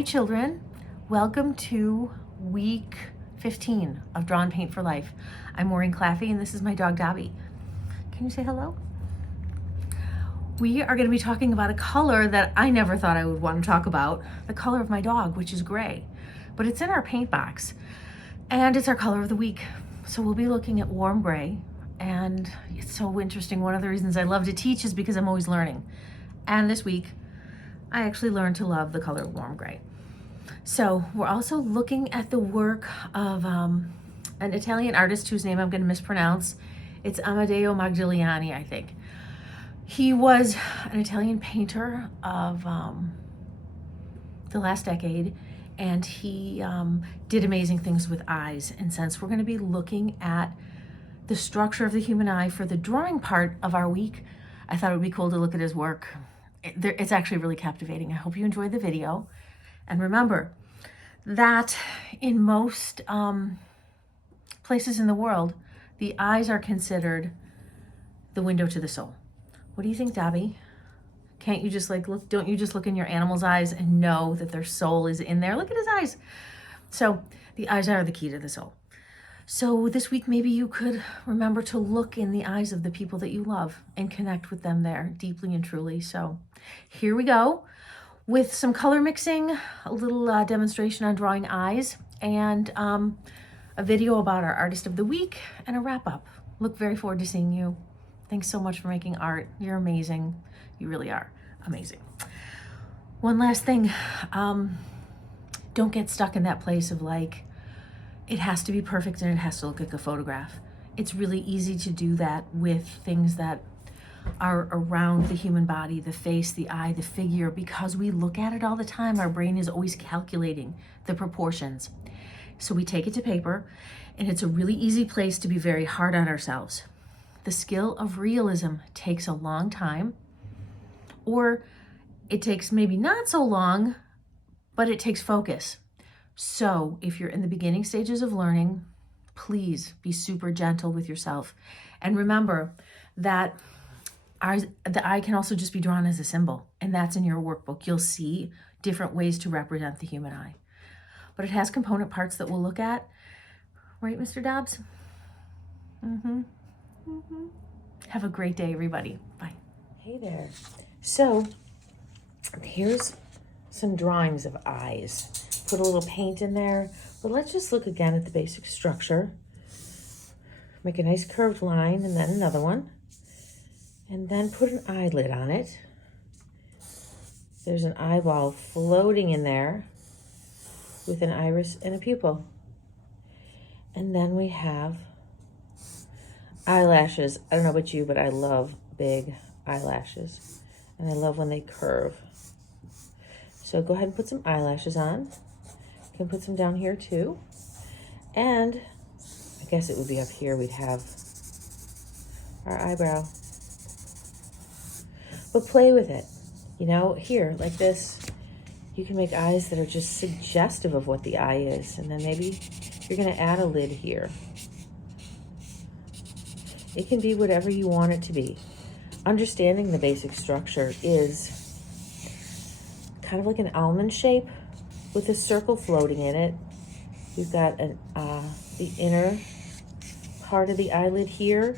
Hi children, welcome to week 15 of Draw and Paint for Life. I'm Maureen Claffey and this is my dog Dobby. Can you say hello? We are going to be talking about a color that I never thought I would want to talk about, the color of my dog, which is gray. But it's in our paint box and it's our color of the week. So we'll be looking at warm gray, and it's so interesting. One of the reasons I love to teach is because I'm always learning. And this week, I actually learned to love the color warm gray. So we're also looking at the work of an Italian artist whose name I'm going to mispronounce. It's Amedeo Modigliani, I think. He was an Italian painter of the last decade, and he did amazing things with eyes. And since we're going to be looking at the structure of the human eye for the drawing part of our week, I thought it would be cool to look at his work. It's actually really captivating. I hope you enjoy the video. And remember that in most places in the world, the eyes are considered the window to the soul. What do you think, Dobby? Can't you just look, don't you just look in your animal's eyes and know that their soul is in there? Look at his eyes. So the eyes are the key to the soul. So this week, maybe you could remember to look in the eyes of the people that you love and connect with them there deeply and truly. So here we go with some color mixing, a little demonstration on drawing eyes, and a video about our artist of the week and a wrap up. Look very forward to seeing you. Thanks so much for making art. You're amazing. You really are amazing. One last thing, don't get stuck in that place of it has to be perfect and it has to look like a photograph. It's really easy to do that with things that are around the human body, the face, the eye, the figure, because we look at it all the time. Our brain is always calculating the proportions. So we take it to paper, and it's a really easy place to be very hard on ourselves. The skill of realism takes a long time, or it takes maybe not so long, but it takes focus. So if you're in the beginning stages of learning, please be super gentle with yourself. And remember that the eye can also just be drawn as a symbol, and that's in your workbook. You'll see different ways to represent the human eye. But it has component parts that we'll look at. Right, Mr. Dobbs? Have a great day, everybody. Bye. Hey there. So here's some drawings of eyes. Put a little paint in there, but let's just look again at the basic structure. Make a nice curved line and then another one, and then put an eyelid on it. There's an eyeball floating in there with an iris and a pupil. And then we have eyelashes. I don't know about you, but I love big eyelashes, and I love when they curve. So go ahead and put some eyelashes on. You can put some down here too. And I guess it would be up here. We'd have our eyebrow. But play with it. You know, here, like this, you can make eyes that are just suggestive of what the eye is. And then maybe you're going to add a lid here. It can be whatever you want it to be. Understanding the basic structure is kind of like an almond shape with a circle floating in it. We've got the inner part of the eyelid here,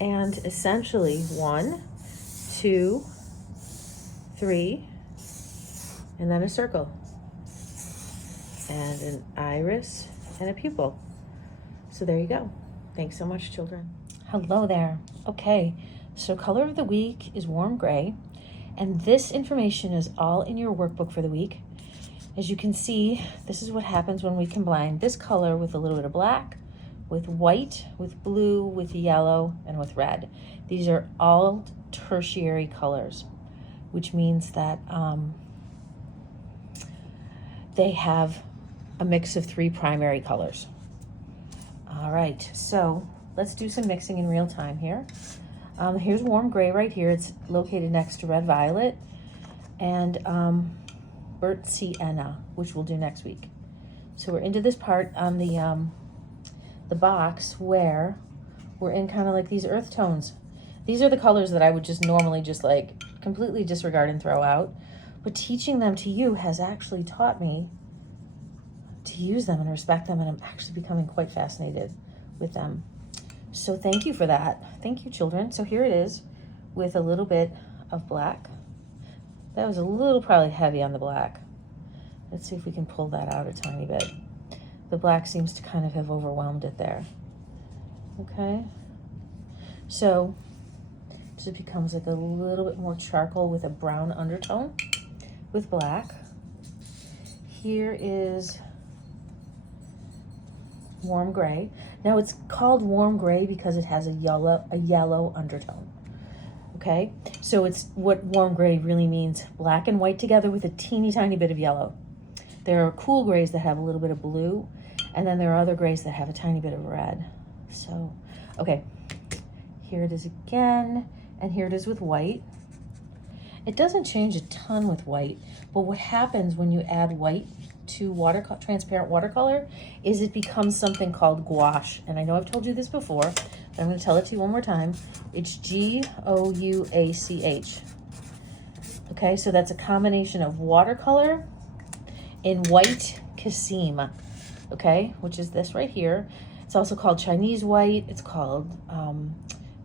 and essentially 1, 2, 3, and then a circle, and an iris and a pupil. So there you go. Thanks so much, children. Hello there. Okay, so color of the week is warm gray, and this information is all in your workbook for the week. As you can see, this is what happens when we combine this color with a little bit of black, with white, with blue, with yellow, and with red. These are all tertiary colors, which means that they have a mix of 3 primary colors. All right, so let's do some mixing in real time here. Here's warm gray right here. It's located next to red violet and burnt sienna, which we'll do next week. So we're into this part on the box where we're in kind of like these earth tones. These are the colors that I would just normally just completely disregard and throw out. but teaching them to you has actually taught me to use them and respect them, and I'm actually becoming quite fascinated with them. So thank you for that. Thank you, children. So here it is with a little bit of black. That was a little probably heavy on the black. Let's see if we can pull that out a tiny bit. The black seems to kind of have overwhelmed it there. Okay. So it just becomes like a little bit more charcoal with a brown undertone with black. Here is warm gray. Now it's called warm gray because it has a yellow undertone. Okay, so it's what warm gray really means: black and white together with a teeny tiny bit of yellow. There are cool grays that have a little bit of blue, and then there are other grays that have a tiny bit of red. So, okay, here it is again, and here it is with white. It doesn't change a ton with white, but what happens when you add white to transparent watercolor is it becomes something called gouache. And I know I've told you this before, but I'm going to tell it to you one more time. It's Gouach. Okay, so that's a combination of watercolor and white cassime, okay, which is this right here. It's also called Chinese white. It's called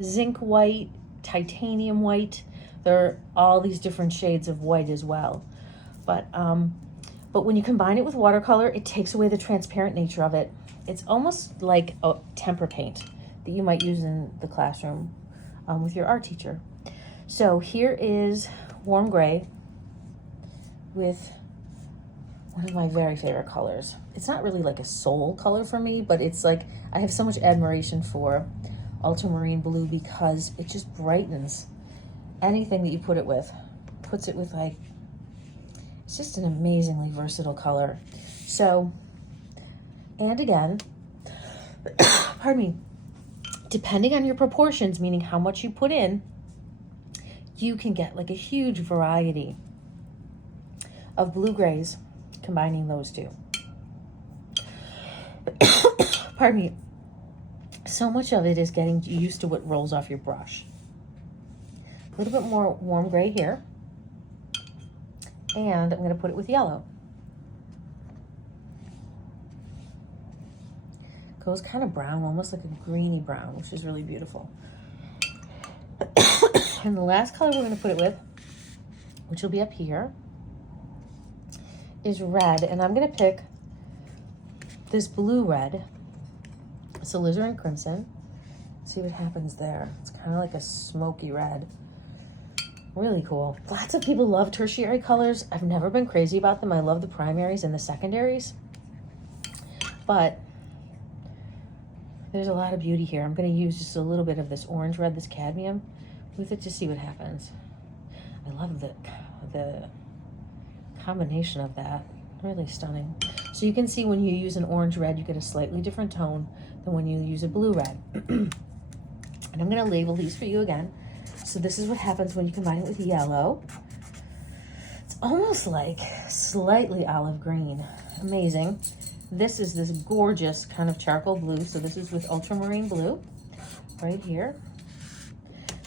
zinc white, titanium white. There are all these different shades of white as well. But when you combine it with watercolor, it takes away the transparent nature of it. It's almost like a tempera paint that you might use in the classroom with your art teacher. So here is warm gray with one of my very favorite colors. It's not really like a soul color for me, but it's like, I have so much admiration for ultramarine blue because it just brightens anything that you put it with. Puts it with like, it's just an amazingly versatile color. So, and again, pardon me, depending on your proportions, meaning how much you put in, you can get like a huge variety of blue grays combining those two. Pardon me. So much of it is getting used to what rolls off your brush. A little bit more warm gray here. And I'm going to put it with yellow. Goes kind of brown, almost like a greeny brown, which is really beautiful. And the last color we're going to put it with, which will be up here, is red. And I'm going to pick this blue red. It's alizarin crimson. See what happens there. It's kind of like a smoky red. Really cool. Lots of people love tertiary colors. I've never been crazy about them. I love the primaries and the secondaries. But there's a lot of beauty here. I'm going to use just a little bit of this orange red, this cadmium, with it to see what happens. I love the combination of that. Really stunning. So you can see when you use an orange red, you get a slightly different tone than when you use a blue red. And I'm going to label these for you again. So this is what happens when you combine it with yellow. It's almost like slightly olive green. Amazing. This is this gorgeous kind of charcoal blue. So this is with ultramarine blue right here.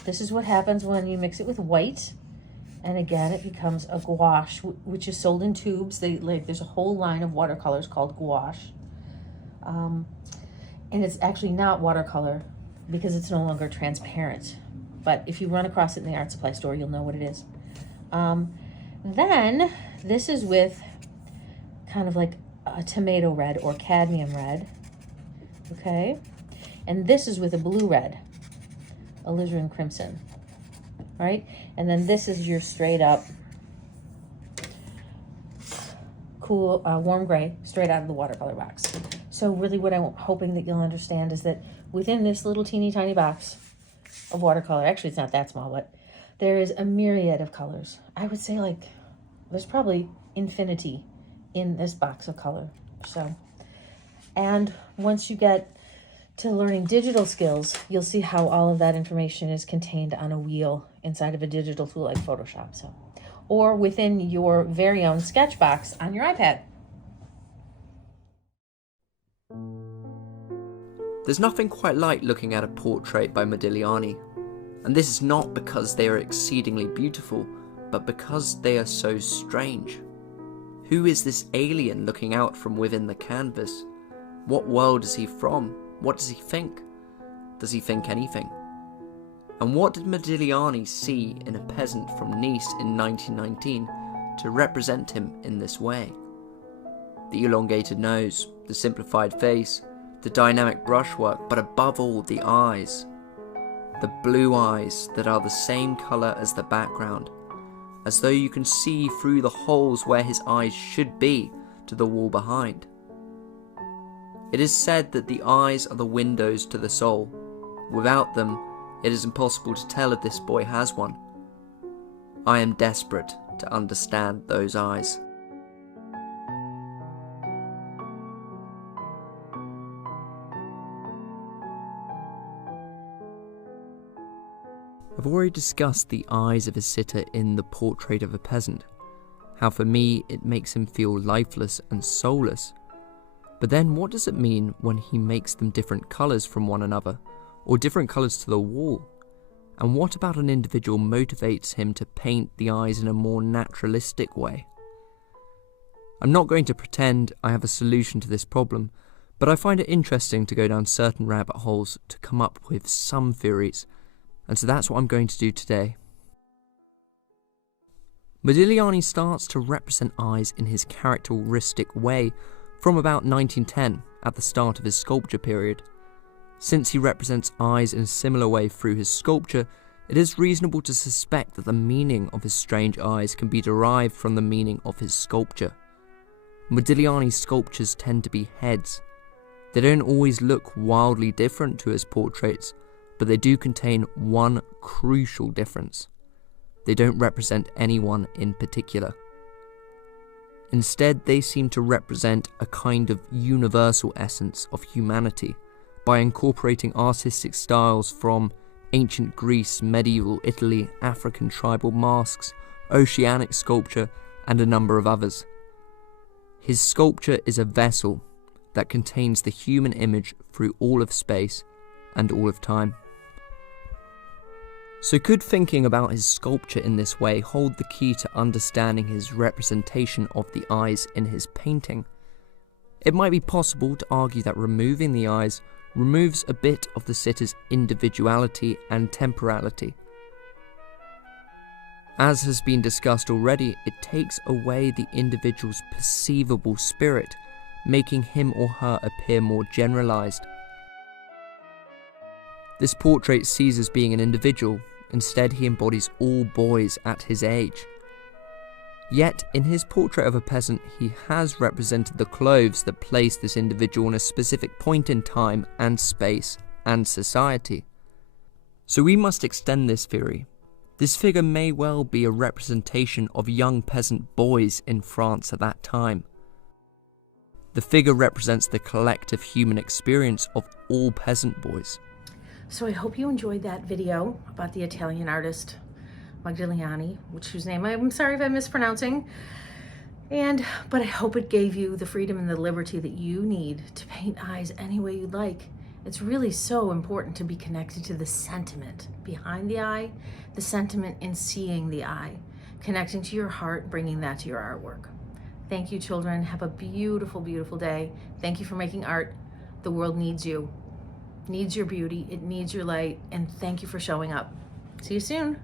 This is what happens when you mix it with white. And again, it becomes a gouache, which is sold in tubes. There's a whole line of watercolors called gouache. And it's actually not watercolor because it's no longer transparent. But if you run across it in the art supply store, you'll know what it is. Then this is with kind of like a tomato red or cadmium red. Okay. And this is with a blue red, alizarin crimson. Right? And then this is your straight up cool warm gray straight out of the watercolor box. So really what I'm hoping that you'll understand is that within this little teeny tiny box of watercolor, actually it's not that small, but there is a myriad of colors. I would say like there's probably infinity in this box of color. So, and once you get to learning digital skills, you'll see how all of that information is contained on a wheel inside of a digital tool like Photoshop. So, or within your very own sketch box on your iPad. There's nothing quite like looking at a portrait by Modigliani, and this is not because they are exceedingly beautiful, but because they are so strange. Who is this alien looking out from within the canvas? What world is he from? What does he think? Does he think anything? And what did Modigliani see in a peasant from Nice in 1919 to represent him in this way? The elongated nose, the simplified face, the dynamic brushwork, but above all the eyes. The blue eyes that are the same colour as the background, as though you can see through the holes where his eyes should be to the wall behind. It is said that the eyes are the windows to the soul. Without them, it is impossible to tell if this boy has one. I am desperate to understand those eyes. I've already discussed the eyes of a sitter in The Portrait of a Peasant, how for me it makes him feel lifeless and soulless. But then what does it mean when he makes them different colours from one another, or different colours to the wall? And what about an individual motivates him to paint the eyes in a more naturalistic way? I'm not going to pretend I have a solution to this problem, but I find it interesting to go down certain rabbit holes to come up with some theories, and so that's what I'm going to do today. Modigliani starts to represent eyes in his characteristic way from about 1910, at the start of his sculpture period. Since he represents eyes in a similar way through his sculpture, it is reasonable to suspect that the meaning of his strange eyes can be derived from the meaning of his sculpture. Modigliani's sculptures tend to be heads. They don't always look wildly different to his portraits, but they do contain one crucial difference. They don't represent anyone in particular. Instead, they seem to represent a kind of universal essence of humanity by incorporating artistic styles from ancient Greece, medieval Italy, African tribal masks, oceanic sculpture, and a number of others. His sculpture is a vessel that contains the human image through all of space and all of time. So could thinking about his sculpture in this way hold the key to understanding his representation of the eyes in his painting? It might be possible to argue that removing the eyes removes a bit of the sitter's individuality and temporality. As has been discussed already, it takes away the individual's perceivable spirit, making him or her appear more generalized. This portrait sees as being an individual. Instead, he embodies all boys at his age. Yet, in his portrait of a peasant, he has represented the clothes that place this individual in a specific point in time and space and society. So we must extend this theory. This figure may well be a representation of young peasant boys in France at that time. The figure represents the collective human experience of all peasant boys. So I hope you enjoyed that video about the Italian artist Modigliani, whose name I'm sorry if I'm mispronouncing. But I hope it gave you the freedom and the liberty that you need to paint eyes any way you'd like. It's really so important to be connected to the sentiment behind the eye, the sentiment in seeing the eye, connecting to your heart, bringing that to your artwork. Thank you, children. Have a beautiful, beautiful day. Thank you for making art. The world needs you. Needs your beauty, it needs your light, and thank you for showing up. See you soon.